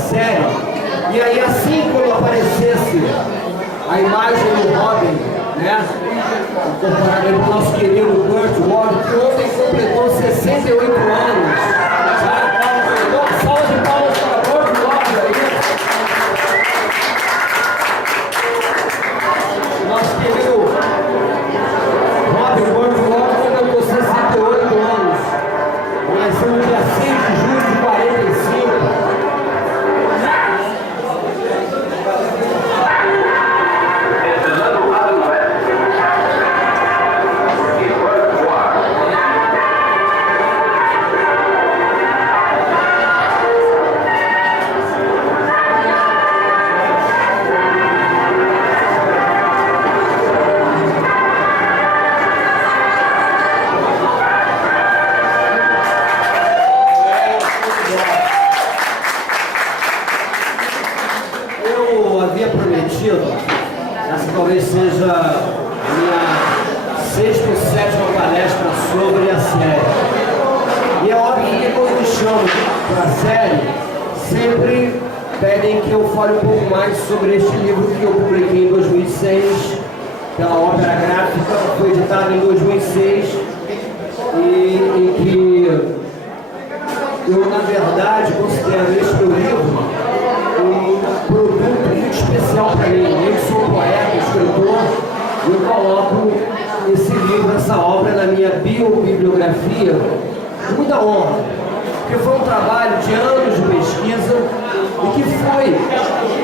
série. E aí, assim quando aparecesse a imagem do Robin, né, incorporada pelo nosso querido Kurt Warner, que ontem completou 68 anos. Uma salva de palmas para Kurt Warner aí. Nosso querido Robin Kurt Warner completou 68 anos. Nasceu no dia 6 de julho de 45. Essa talvez seja a minha sexta ou sétima palestra sobre a série. E é óbvio que quando me chamam para a série, sempre pedem que eu fale um pouco mais sobre este livro que eu publiquei em 2006, pela Ópera Gráfica, foi editado em 2006, e em que eu, na verdade, considero este meu livro um produto muito especial para mim. Eu sou poeta, escritor, e eu coloco esse livro, essa obra na minha bibliografia com muita honra, porque foi um trabalho de anos de pesquisa e que foi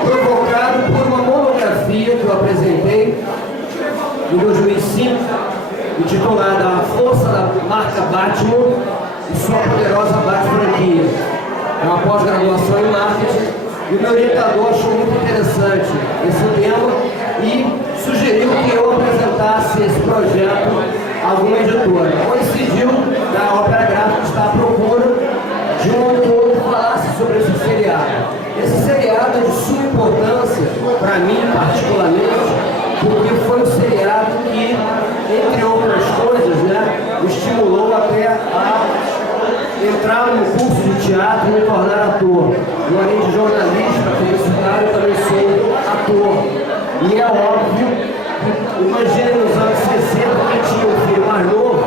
provocado por uma monografia que eu apresentei em 2005, intitulada A Força da Marca Batman e Sua Poderosa Bat-Franquia. É uma pós-graduação em marketing. E o meu orientador achou muito interessante esse tema e sugeriu que eu apresentasse esse projeto a alguma editora. Coincidiu da Ópera Gráfica estar à procura de um autor que falasse sobre esse seriado. Esse seriado é de suma importância, para mim particularmente, porque foi um seriado que, entre outras coisas, né, me estimulou até a entrar no curso de teatro e me tornar ator. Eu, além de jornalista, publicitário, também sou ator. E é óbvio, imagine nos anos 60, quem tinha um filho mais novo,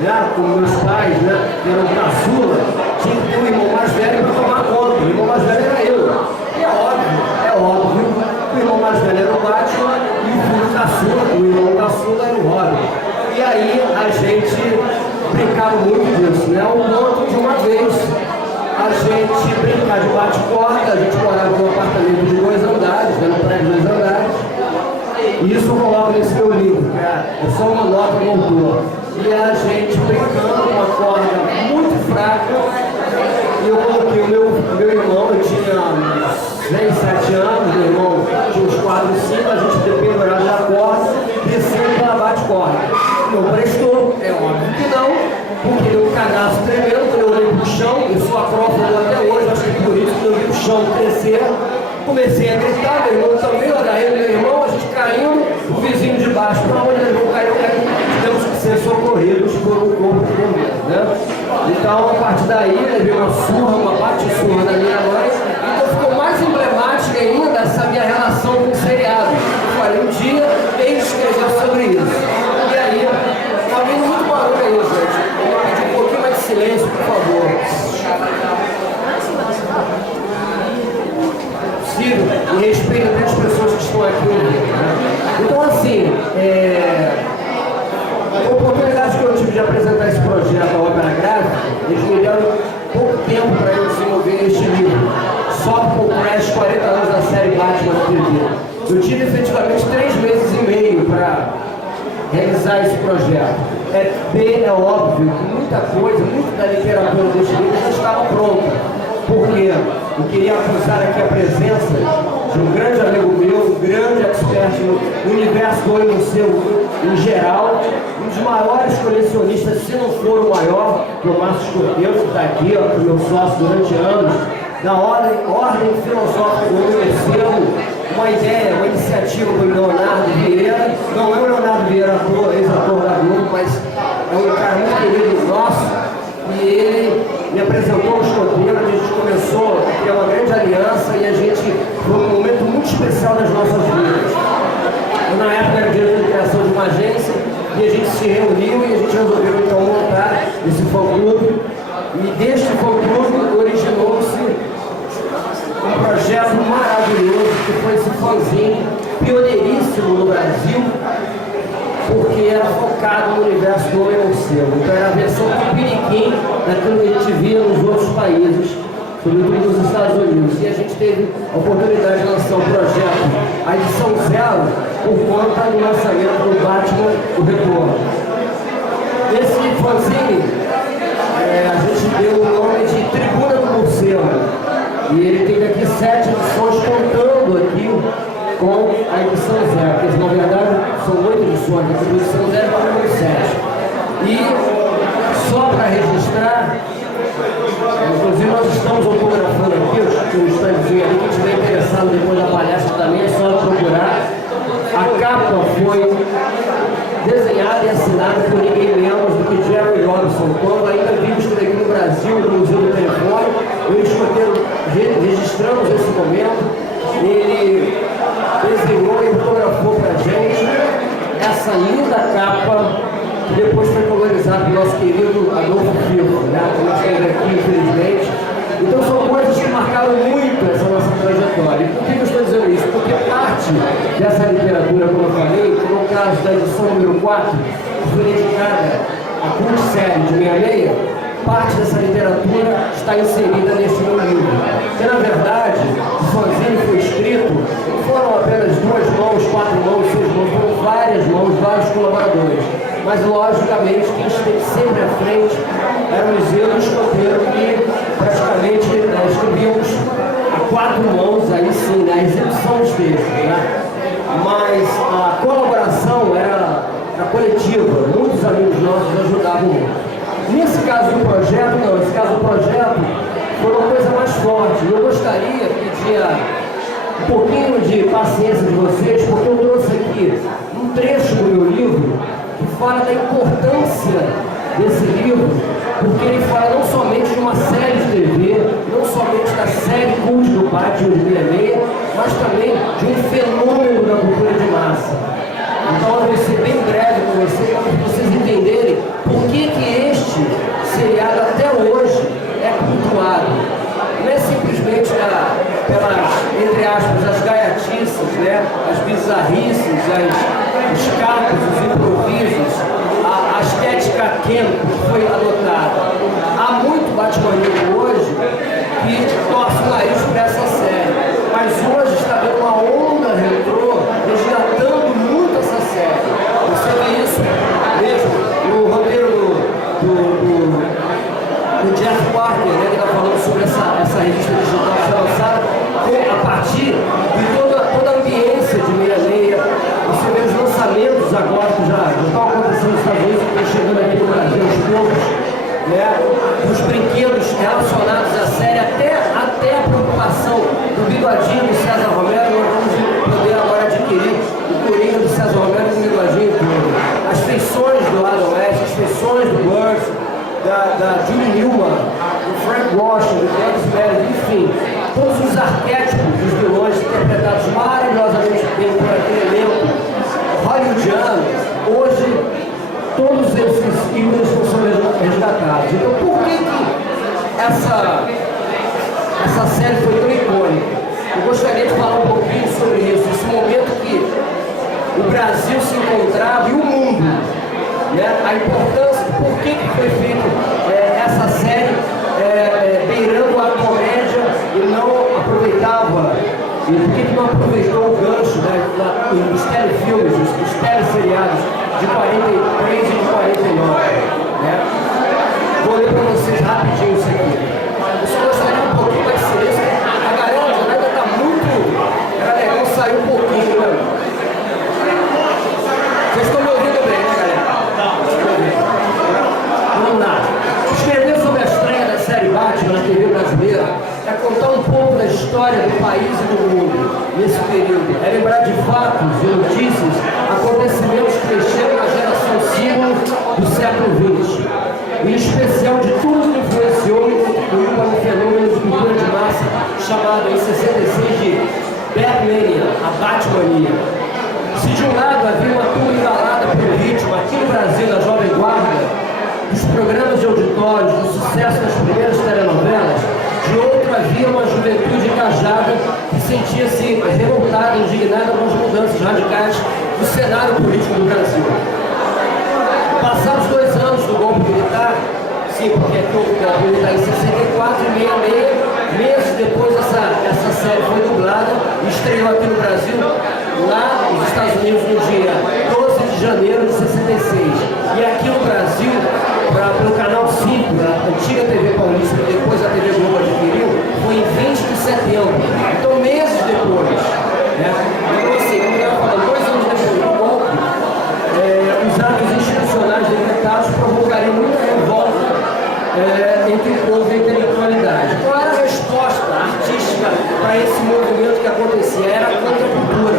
né, como meus pais, né, que eram caçula, tinha que ter um irmão mais velho para tomar conta. O irmão mais velho era eu. E é óbvio, o irmão mais velho era o Batman e o filho caçula, o irmão caçula era o Robin. E aí a gente brincava muito disso, né? Um ponto de uma vez a gente brincar de bate-corda, a gente morava num apartamento de 2 andares, né? No prédio de 2 andares, e isso eu coloco nesse meu livro, cara. É só uma nota do autor. E a gente brincando com uma corda muito fraca, e eu coloquei o meu irmão, eu tinha 6, 7 anos, meu irmão tinha uns 4, 5, a gente dependurado na corda, descendo pela bate-corda. Não prestou, é óbvio que não, porque deu um cagaço tremendo quando eu olhei pro chão. Eu sou acrófilo até hoje, acho que por isso que eu vi o chão crescer. Comecei a gritar, meu irmão também, olha ele, meu irmão, a gente caindo, o vizinho de baixo, para onde meu irmão caiu, tivemos que ser socorridos por um corpo de bombeiros, né? Então, a partir daí, levei uma surra, uma bate-surra na minha mãe, então ficou mais emblemática ainda essa minha relação com o seriado. Eu falei, um dia, ele escreveu sobre isso. E aí, tá vindo muito barulho aí, gente. Eu vou pedir um pouquinho mais de silêncio, por favor. Ciro, e respeito até as pessoas que estão aqui ouvindo, né? Então, assim, a oportunidade que eu tive de apresentar esse projeto à Ópera Gráfica, eles me deram pouco tempo para eu desenvolver este livro. Só com o Crash, 40 anos da série Batman na TV. Eu tive efetivamente 3 meses e meio para realizar esse projeto. É óbvio que muita coisa, muito da literatura deste livro já estava pronta. Porque eu queria acusar aqui a presença de um grande amigo meu, um grande expert no universo do museu em geral, um dos maiores colecionistas, se não for o maior, que é o Márcio Escoteiro, que está aqui, ó, que é meu sócio durante anos, na ordem filosófica do Universidade, uma ideia, uma iniciativa do Leonardo Vieira. Não é o Leonardo Vieira, ex-ator da Globo, mas é um cara muito querido nosso, e ele me apresentou o escoteiro, a gente começou a ter uma grande E deste fã-clube originou-se um projeto maravilhoso que foi esse fanzine pioneiríssimo no Brasil, porque era focado no universo do homem morcego. Então era a versão tupiniquim daquilo que a gente via nos outros países, sobretudo nos Estados Unidos. E a gente teve a oportunidade de lançar um projeto, a edição 0, por conta do lançamento do Batman o Retorno. Nesse fanzine, a gente deu o nome de Tribuna do Morcego. E ele tem aqui 7 edições, contando aqui com a edição 0, que na verdade são 8 edições, a edição 0 é o número 7. E só para registrar, inclusive nós estamos autografando aqui, o standzinho ali, quem estiver interessado depois da palestra também é só procurar. A capa foi desenhada e assinada por ninguém menos do que Jerry Robinson. Quando ainda vimos aqui no Brasil, no Museu do Telefone, eu e o escoteiro registramos esse momento. Ele desenhou e fotografou para a gente essa linda capa que depois foi colorizada pelo nosso querido Adolfo Filho, né? Que nós temos aqui, infelizmente. Então são coisas que marcaram muito essa nossa trajetória. E por que eu estou dizendo isso? Porque parte dessa literatura, como eu falei, no caso da edição número 4, que foi dedicada à cult série de 66, parte dessa literatura está inserida neste meu livro. Porque, na verdade, o fanzine foi escrito, não foram apenas 2 mãos, 4 mãos, 6 mãos, foram várias mãos, vários colaboradores. Mas, logicamente, quem esteve sempre à frente era o Museu do Escoteiro, que praticamente escrevíamos a 4 mãos, aí sim, na execução dos textos, né? Mas a colaboração era coletiva, muitos amigos nossos ajudavam muito. Nesse caso do projeto, não, nesse caso do projeto foi uma coisa mais forte. Eu gostaria de pedir um pouquinho de paciência de vocês, porque eu trouxe aqui um trecho do meu livro que fala da importância desse livro, porque ele fala não somente de uma série de TV, não somente da série cult do Batman de 66, mas também de um fenômeno da cultura de massa. Então eu vou ser bem breve com vocês, para vocês entenderem por que este seriado até hoje é cultuado. Não é simplesmente pelas, entre aspas, as gaiatices, né? As bizarrices, os capos, os improvisos, a estética Ken que foi adotada. Há muito batmanismo hoje que torce o nariz para essa série, mas hoje está vendo uma onda retrô resgatando muito essa série. Você vê isso mesmo no roteiro do Jeff Parker, né, que está falando sobre essa revista digital que foi lançada a partir de toda a ambiência de 66. Você vê os lançamentos agora que já estão acontecendo nos Estados Unidos, estão chegando aqui no Brasil aos poucos, né? Os brinquedos relacionados à série, até a preocupação do bigodinho do César Romero. Nós vamos poder agora adquirir o coringa do César Romero com o bigodinho todo. As feições do Adam West, as feições do Burns, da Julie Newmar, do Frank Washington, do Alex Perez, enfim, todos os arquétipos dos vilões interpretados maravilhosamente bem por aquele elenco hollywoodiano, hoje todos esses ídolos estão sendo resgatados. Então por que essa série foi tão icônica? Eu gostaria de falar um pouquinho sobre isso, esse momento que o Brasil se encontrava e o mundo, né? A importância, por que foi feita essa série beirando a comédia e não aproveitava, e por que não aproveitou o gancho, né, dos telefilmes, dos teleseriados de 43 e de 49, né? Vou ler para vocês rapidinho isso aqui. Eu só gostaria um pouquinho mais de silêncio. A galera ainda está muito... Era legal sair um pouquinho, né? Vocês estão me ouvindo bem, né, galera? Vamos lá. Escrever sobre a estreia da série Batman na TV brasileira é contar um pouco da história do país e do mundo nesse período. É lembrar de fatos e notícias, acontecimentos que mexeram na geração símbolo do século XX. Em especial de tudo que influenciou e contribuiu para um fenômeno de cultura de massa chamado em 66 de Batmania, a Batmania. Se de um lado havia uma turma embalada pelo ritmo aqui no Brasil da Jovem Guarda, dos programas de auditórios, do sucesso das primeiras telenovelas, de outro havia uma juventude engajada que sentia-se revoltada, indignada com as mudanças radicais do cenário político do Brasil. Passados 2 anos do golpe militar, sim, porque o golpe militar em 64 e 66, meses depois essa série foi dublada e estreou aqui no Brasil, lá nos Estados Unidos, no dia 12 de janeiro de 66. E aqui no Brasil, pelo Canal 5, a antiga TV Paulista, que depois a TV Globo adquiriu, foi em 20 de setembro. Então, meses depois, né? Então, assim, como eu estava falando, 2 anos depois do golpe, os atos institucionais decretados provocariam muita revolta entre o povo e a intelectualidade. Qual era a resposta artística para esse movimento que acontecia? Era a contracultura.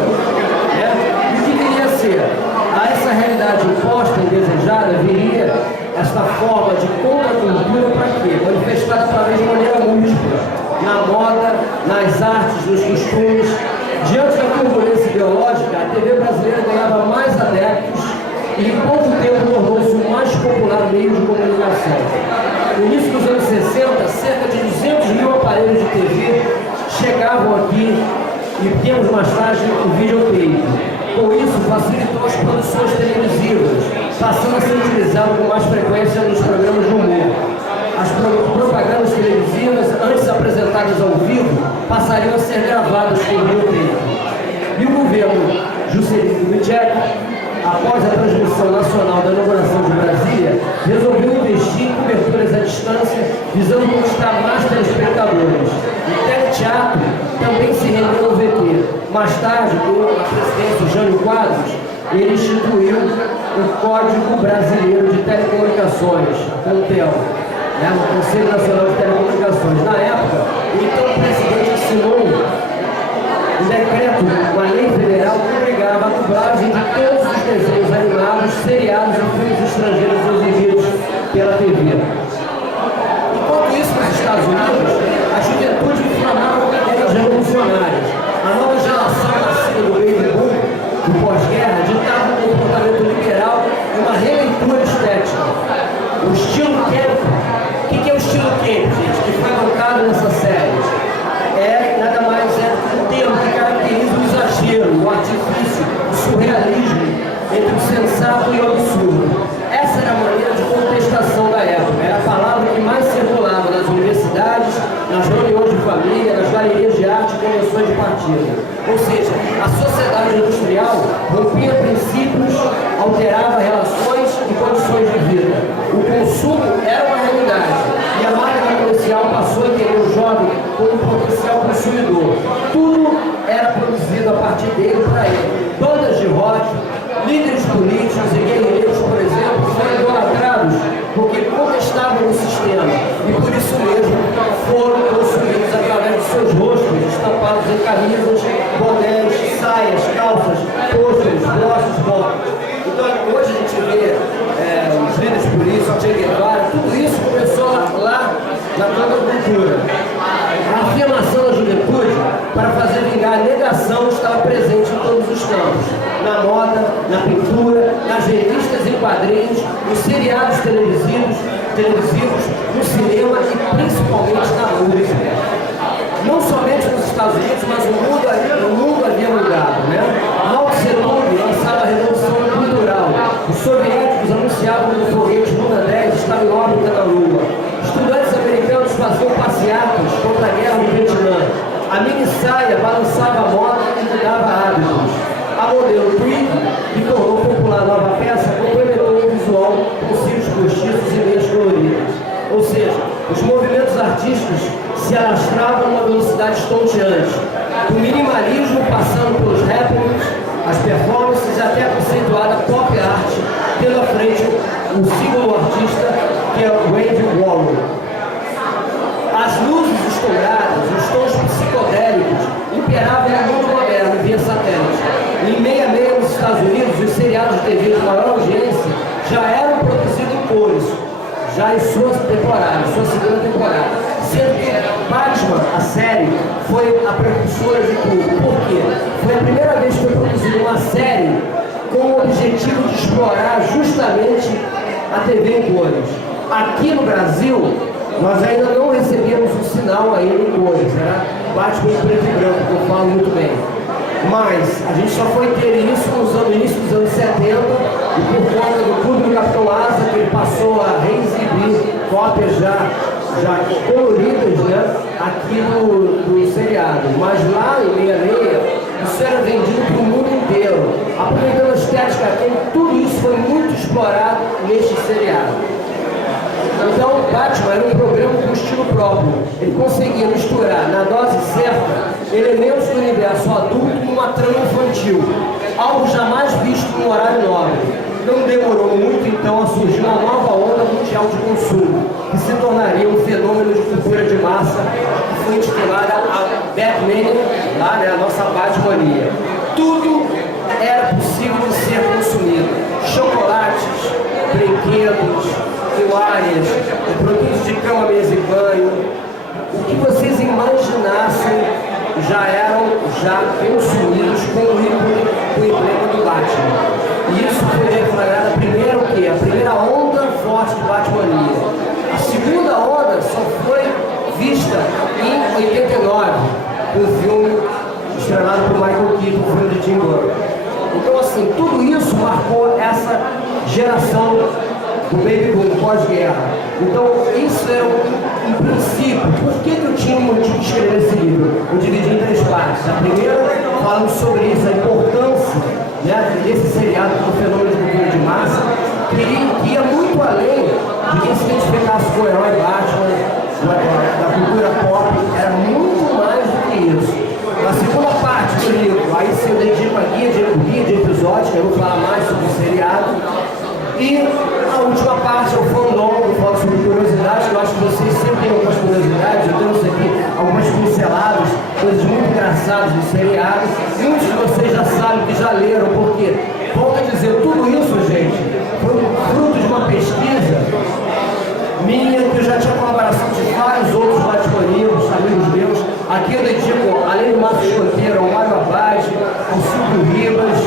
Né? E o que viria a ser? A essa realidade imposta e desejada viria esta forma de contracultura para quê? Manifestada através de maneira múltipla, na moda, nas artes, nos costumes. Diante da turbulência ideológica, a TV brasileira ganhava mais adeptos e em pouco tempo tornou-se o mais popular meio de comunicação. No início dos anos 60, cerca de 200 mil aparelhos de TV chegavam aqui e tempos mais tarde o videotape. Com isso, facilitou as produções televisivas, passando a ser utilizado com mais frequência nos programas de humor. As propagandas televisivas, antes apresentadas ao vivo, passariam a ser gravadas por videotape. E o governo Juscelino Kubitschek, após a transmissão nacional da inauguração de Brasília, resolveu investir em coberturas à distância, visando conquistar mais telespectadores. O teleteatro também se rendeu ao VT. Mais tarde, com a presidência do Jânio Quadros, ele instituiu o Código Brasileiro de Telecomunicações, CONTEL, né, o Conselho Nacional de Telecomunicações. Na época, o então presidente assinou um decreto, uma lei federal que obrigava a dublagem de todos os desenhos animados, seriados e filmes estrangeiros exibidos pela TV. Enquanto isso, nos Estados Unidos, a juventude inflamava ideias revolucionárias. A nova geração nascida do baby boom, do pós-guerra, ditava um comportamento liberal e uma releitura estética. O estilo camp. O que é o estilo camp, gente, que foi adotado nessa série? Nada mais um termo que caracteriza o exagero, o artifício, o surrealismo entre o sensato e o absurdo. Essa era a maneira de contestação da época. Era a palavra que mais circulava nas universidades, nas reuniões de família, nas galerias de arte e convenções de partido. Ou seja, a sociedade industrial rompia princípios, alterava relações e condições de vida. O consumo era uma realidade e a máquina comercial passou a entender o jovem como um potencial consumidor. Tudo era produzido a partir dele para ele. Bandas de rock, líderes políticos e guerreiros, por exemplo, foram idolatrados porque contestavam o sistema e por isso mesmo foram consumidos através de seus rostos estampados em camisas, bonés, saias, calças, pôsteres, glossos, blocos. Então hoje a gente vê os líderes políticos, Che Guevara, tudo isso começou lá na contracultura. A afirmação da juventude para fazer vingar a negação estava presente em todos os campos. Na moda, na pintura, nas revistas em quadrinhos, nos seriados televisivos, no cinema e principalmente na música. Não somente nos Estados Unidos, mas o mundo havia mudado, né? Mao Tse-tung lançava a Revolução Cultural. Os soviéticos anunciavam que o foguete Luna 10 estava em órbita da Lua. Estudantes americanos faziam passeatas contra a guerra do Vietnã. A mini saia balançava a moda e mudava hábitos. A modelo Tweed, que tornou popular a nova peça, complementou o visual com cílios postiços e meias coloridas. Ou seja, os movimentos artísticos se alastravam a uma velocidade estonteante, do minimalismo passando pelos happenings, as performances até a conceituada pop art, tendo à frente o símbolo artista que é o Andy Warhol. As luzes estouradas, os tons psicodélicos imperavam no mundo moderno via satélite. Em 66 nos Estados Unidos, os seriados de TV de maior audiência já eram produzidos em cores, já em sua temporada, sua segunda temporada. Sendo que Batman, a série, foi a precursora de tudo. Por quê? Foi a primeira vez que foi produzida uma série com o objetivo de explorar justamente a TV em cores. Aqui no Brasil, nós ainda não recebemos o sinal ainda em cores, né? Batman em preto e branco, que eu falo muito bem. Mas a gente só foi ter isso no início dos anos 70, e por conta do Clube do Capitão Asa, que ele passou a reexibir cópias já coloridas, né, aqui do seriado. Mas lá em 66, isso era vendido para o mundo inteiro. Aproveitando a estética aqui, tudo isso foi muito explorado neste seriado. Então, Batman era um programa com estilo próprio. Ele conseguia misturar, na dose certa, elementos do universo adulto com uma trama infantil, algo jamais visto no horário nobre. Não demorou muito, então, a surgir uma nova onda mundial de consumo, que se tornaria um fenômeno de cultura de massa, que foi intitulada a Batman, lá, né, a nossa Batmania. Tudo era possível de ser consumido. Chocolates, brinquedos, toalhas, produtos de cama, mesa e banho. O que vocês imaginassem já eram consumidos com o emblema do Batman. E isso foi declarado primeiro o quê? A primeira onda forte de Batmania. A segunda onda só foi vista em 89, com o filme estrelado por Michael Keaton, o filme de Tim Burton. Então, assim, tudo isso marcou essa geração do Baby Boom, pós-guerra. Então, isso é um princípio. Por que eu tinha um motivo de escrever esse livro? Eu dividi em 3 partes. A primeira, falando sobre isso, a importância, né, desse seriado do fenômeno de cultura de massa, que ia muito além de quem se identificasse com o herói Batman, da cultura pop, era muito mais do que isso. Na segunda parte do livro, aí se eu dedico a guia de episódios, que eu vou falar mais sobre o seriado. E a última parte é o fandom, eu falo sobre curiosidades, que eu acho que vocês sempre têm algumas curiosidades, eu trouxe aqui algumas pinceladas, coisas muito engraçadas do seriado. Muitos de vocês já sabem que já leram, porque, volto a dizer, tudo isso, gente, foi fruto de uma pesquisa minha, que eu já tinha colaboração de vários outros batmaníacos, amigos meus. Aqui eu dedico, além do Márcio Escoteiro, ao Mário Abad, ao Silvio Ribas,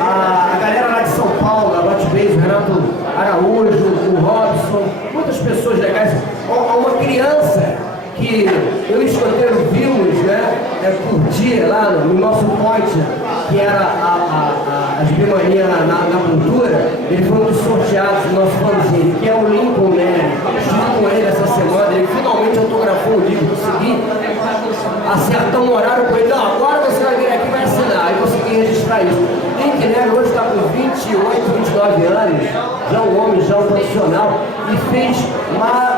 a galera lá de São Paulo, a Batbase, o Renato Araújo, o Robson, muitas pessoas legais. Uma criança que eu e o Escoteiro vimos, né, curtir lá no nosso point, que era a Gibimania na cultura. Ele foi um dos sorteados do nosso fanzine, que é o Lincoln, né? Estive com ele essa semana, ele finalmente autografou o livro, consegui acertar um horário com ele. Não, agora você vai vir aqui e vai assinar. Aí consegui registrar isso. Link, né, hoje está com 28, 29 anos, já um homem, já um profissional, e fez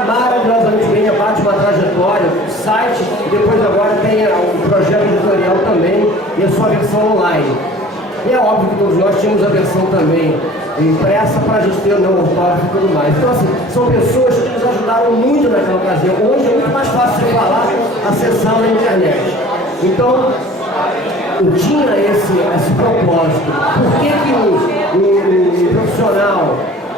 maravilhosamente bem a parte de uma trajetória, o site, e depois agora tem um projeto editorial também, e a sua versão online. E é óbvio que todos nós tínhamos a versão também impressa para a gente ter o meu autógrafo e tudo mais. Então, assim, são pessoas que nos ajudaram muito naquela ocasião. Hoje é muito mais fácil de falar acessando a internet. Então, eu tinha esse propósito. Por que um profissional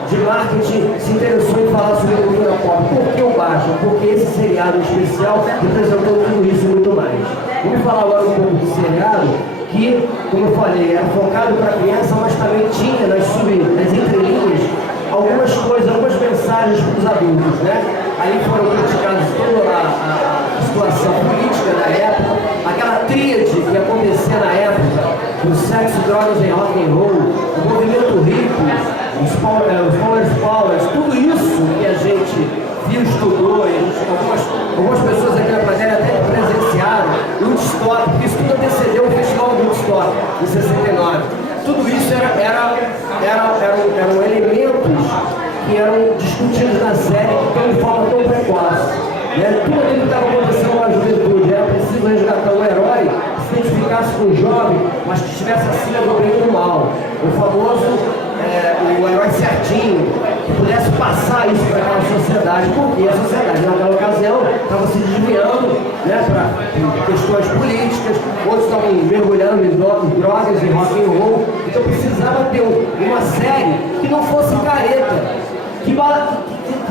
de marketing se interessou em falar sobre cultura pop? Por que o Batman? Porque esse seriado em especial representou tudo isso e muito mais. Vamos falar agora um pouco do seriado, que, como eu falei, era focado para criança, mas também tinha nas entrelinhas algumas coisas, algumas mensagens para os adultos, né? Aí foram criticados toda a situação política da época, aquela tríade que acontecia na época, o sexo, drogas e rock and roll, o movimento hippie, os powers, tudo isso que a gente viu, estudou, e algumas pessoas aqui na plateia até presenciaram, o Woodstock, porque isso tudo antecedeu o Festival do Woodstock, em 69. Tudo isso eram elementos que eram discutidos na série de forma tão precoce. Né? Tudo aquilo que estava acontecendo na juventude era preciso resgatar um herói que se identificasse com o jovem, mas que estivesse acima do bem e do mal. O famoso o herói certinho, que pudesse passar isso para aquela sociedade, porque a sociedade naquela ocasião estava se desviando, né, para questões políticas, outros estavam mergulhando em drogas e rock and roll. Então precisava ter uma série que não fosse careta, que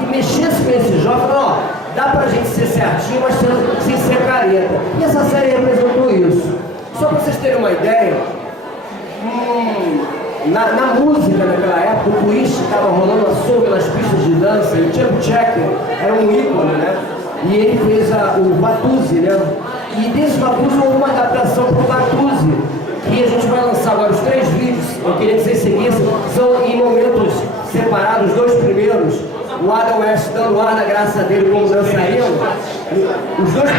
mexesse com esse jovem. Ó, dá pra gente ser certinho, mas sem ser careta. E essa série representou isso. Só para vocês terem uma ideia, Na música naquela época, o twist estava rolando a solta nas pistas de dança, e o Chuck Checker era um ícone, né? E ele fez o Vatuzzi, né? E desse Vatuzzi houve uma adaptação para o Vatuzzi, que a gente vai lançar agora. Os 3 vídeos, eu queria que vocês seguissem, são em momentos separados. Os 2 primeiros, o Adam West dando ar da graça dele como dançarino. Os dois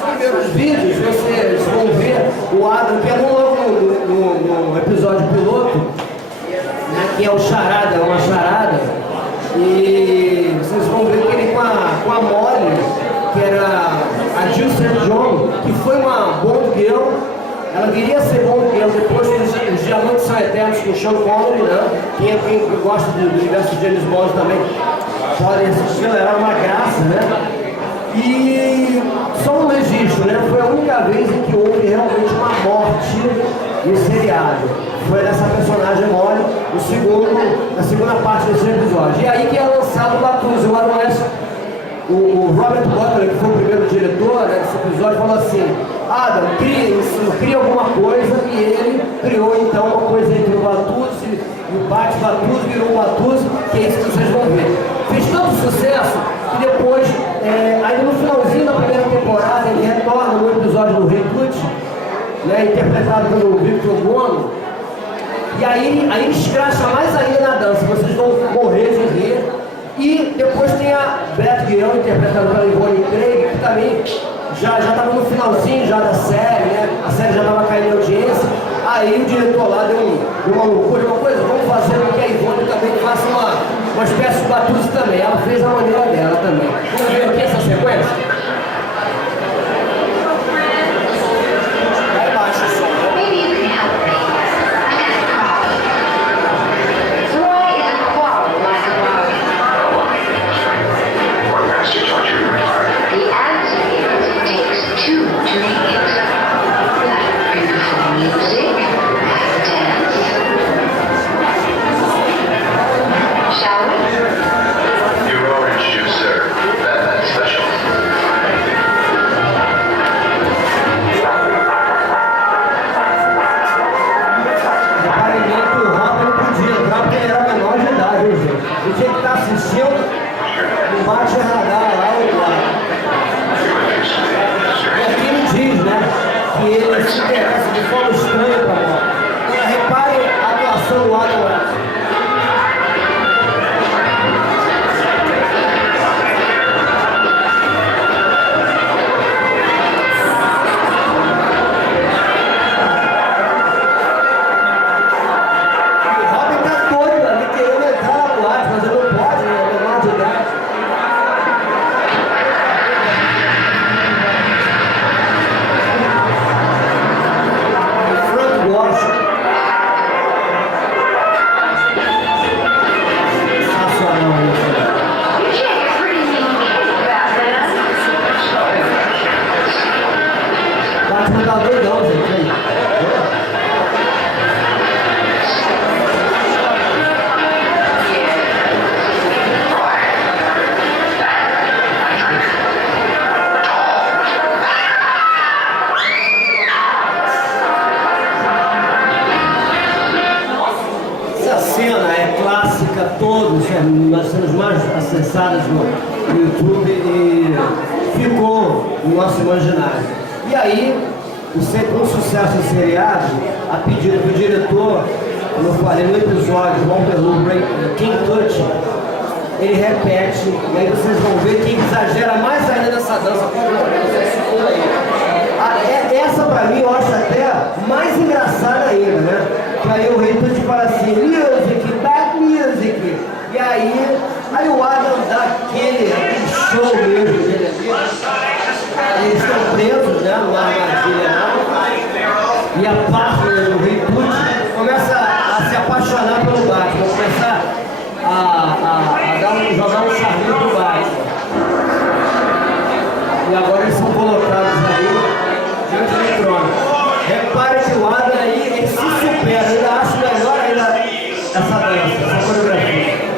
primeiros vídeos, vocês vão ver o Adam, que é no episódio piloto, né, que é o charada, é uma charada, e vocês vão ver que ele com a Molly, que era a Jill St. John, que foi uma Bond Girl. Ela viria a ser Bond Girl depois que os Diamantes São Eternos com o Sean Connery, né? Quem gosta do universo de James Bond também pode assistir, ela era uma graça, né? E só um registro, né? Foi a única vez em que houve realmente uma morte em seriado. Foi dessa personagem Molly, na segunda parte desse episódio. E aí que é lançado o Vatuzzi, o Adam West. O Robert Butler, que foi o primeiro diretor, né, desse episódio, falou assim: Adam, cria alguma coisa, e ele criou então uma coisa entre o Vatuzzi e o Vatuzzi virou o Vatuzzi, que é isso que vocês vão ver. Fez tanto sucesso que depois, aí no finalzinho da primeira temporada, ele retorna no episódio do Rei Tut, né, interpretado pelo Victor Gono, e aí ele escracha mais ainda na dança, vocês vão morrer de rir. E depois tem a Beth Guion, interpretada pela Yvonne Craig, que também já estava no finalzinho já da série, né? A série já estava caindo em audiência. Aí o diretor lá deu uma loucura, uma coisa, vamos fazer com que a Yvonne também faça uma espécie de Vatuzzi também. Ela fez a maneira dela também. Vamos ver aqui essa sequência? Nas cenas mais acessadas no YouTube, e ficou no nosso imaginário. E aí, um sucesso em seriado, a pedido do diretor, como eu falei no episódio, Walter Lubray, King Tut, ele repete, e aí vocês vão ver que exagera mais ainda nessa dança. Essa pra mim eu acho até mais engraçada ainda, né? Que aí o Rei Tut fala assim, music, back music. E aí o Adam dá aquele show mesmo dele ali. Eles estão presos, né, numa armadilha lá. E a Partner do Rei Tut começa a se apaixonar pelo Batman, começa a jogar um charminho pro Batman. E agora eles são colocados aí diante do trono. Repare que o Adam aí, ele se supera, eu ainda acho melhor ainda essa dança, essa coreografia.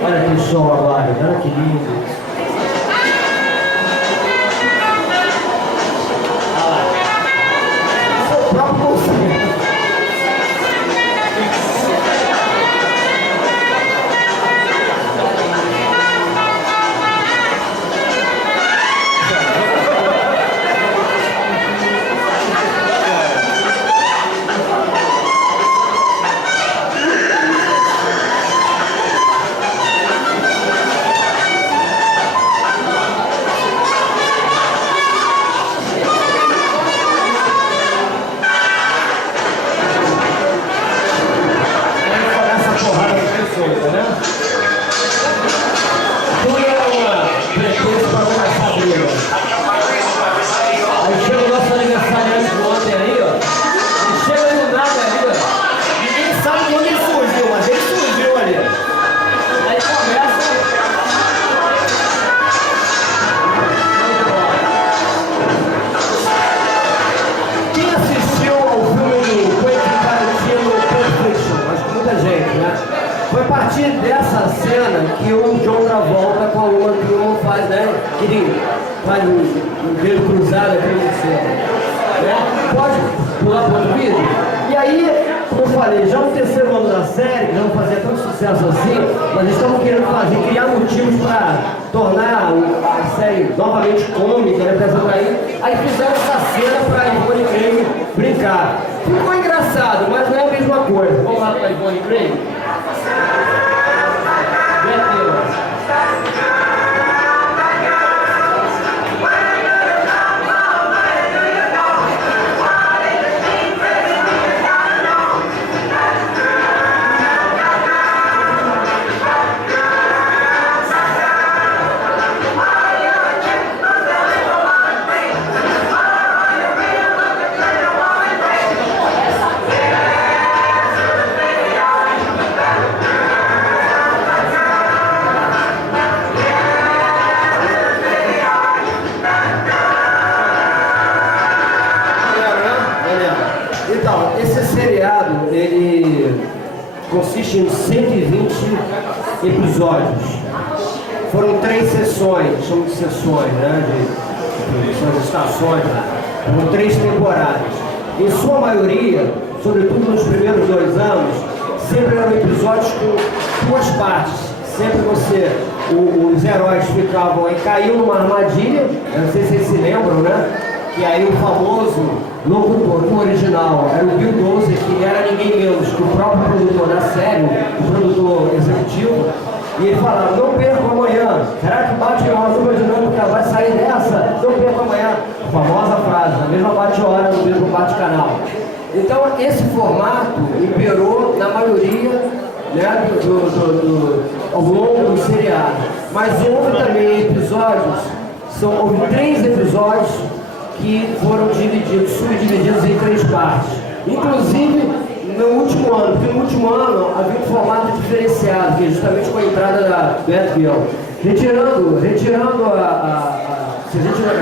Olha que som agora, olha que lindo. O próprio conceito. Foi a partir dessa cena que o John Travolta com a Uma Thurman faz, né? Que ele faz um dedo cruzado aqui no céu. Né? Pode pular para outro vídeo? E aí, como eu falei, já no terceiro ano da série, que não fazia tanto sucesso assim, mas eles estavam querendo criar motivos para tornar a série novamente cômica, né? Aí fizeram essa cena para a Ivone Craig brincar. Ficou engraçado, mas não é a mesma coisa. Vamos lá para a Ivone Craig? Então, esse seriado, ele consiste em 120 episódios. Foram 3 sessões, chamam de sessões, né? São as estações lá. Foram 3 temporadas. Em sua maioria, sobretudo nos primeiros 2 anos, sempre eram episódios com 2 partes. Sempre os heróis ficavam e caíam numa armadilha, eu não sei se vocês se lembram, né? Que aí o famoso locutor, o original, era o Bill Dozer, que era ninguém menos que o próprio produtor da série, o produtor executivo, e ele falava, não perca amanhã, será que bate uma dupla dinâmica vai sair dessa? Não perca amanhã, a famosa frase, na mesma bate-hora, no mesmo bate-canal. Então esse formato imperou na maioria, né, ao longo do seriado, mas houve também episódios, houve 3 episódios que foram subdivididos em 3 partes. Inclusive, no último ano, porque no último ano havia um formato diferenciado, que é justamente com a entrada da Batgirl.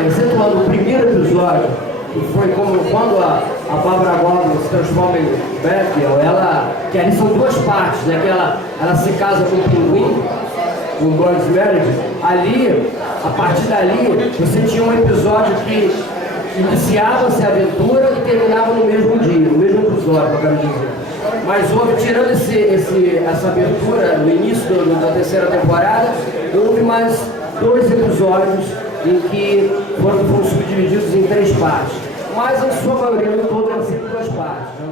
Excetuando o primeiro episódio, que foi como quando a Barbara Gordon se transforma em Batgirl, que ali são 2 partes, né? Que ela se casa com o Pinguim, com o Blood Meredith. Ali, a partir dali, você tinha um episódio que iniciava-se a aventura e terminava no mesmo dia, no mesmo episódio, eu quero dizer. Mas houve, tirando essa abertura no início da terceira temporada, houve mais 2 episódios em que foram subdivididos em 3 partes. Mas a sua maioria, no todo, eram sempre 2 partes. Né?